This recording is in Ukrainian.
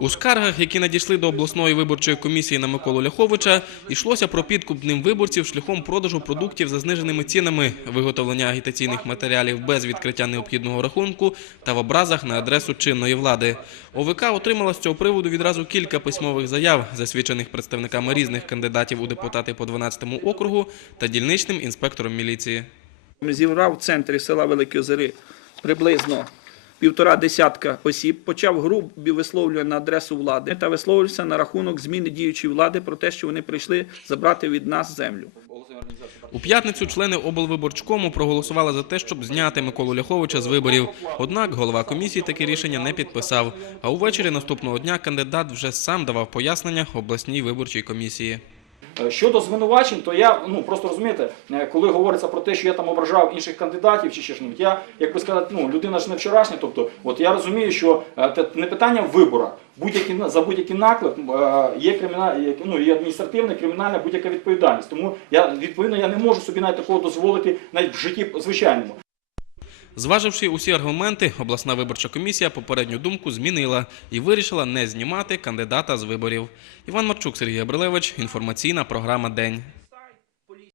У скаргах, які надійшли до обласної виборчої комісії на Миколу Ляховича, йшлося про підкуп ним виборців шляхом продажу продуктів за зниженими цінами, виготовлення агітаційних матеріалів без відкриття необхідного рахунку та в образах на адресу чинної влади. ОВК отримала з цього приводу відразу кілька письмових заяв, засвідчених представниками різних кандидатів у депутати по 12-му округу та дільничним інспектором міліції. Зібрав в центрі села Великі Озери приблизно півтора десятка осіб, почав грубо висловлювати на адресу влади та висловлювався на рахунок зміни діючої влади про те, що вони прийшли забрати від нас землю. У п'ятницю члени облвиборчкому проголосували за те, щоб зняти Миколу Ляховича з виборів. Однак голова комісії таке рішення не підписав. А увечері наступного дня кандидат вже сам давав пояснення обласній виборчій комісії. Е, Щодо звинувачень, то я ну просто розумієте, е, коли говориться про те, що я там ображав інших кандидатів чи ще ж я як би сказати, ну людина ж не вчорашня. Тобто, от я розумію, що е, те не питання в виборах. Будь-які за будь-який наклеп е, є кримінальна, ну і адміністративна, кримінальна будь-яка відповідальність. Тому я відповідно я не можу собі навіть такого дозволити навіть в житті звичайному. Зваживши усі аргументи, обласна виборча комісія попередню думку змінила і вирішила не знімати кандидата з виборів. Іван Марчук, Сергій Абрилевич. Інформаційна програма День.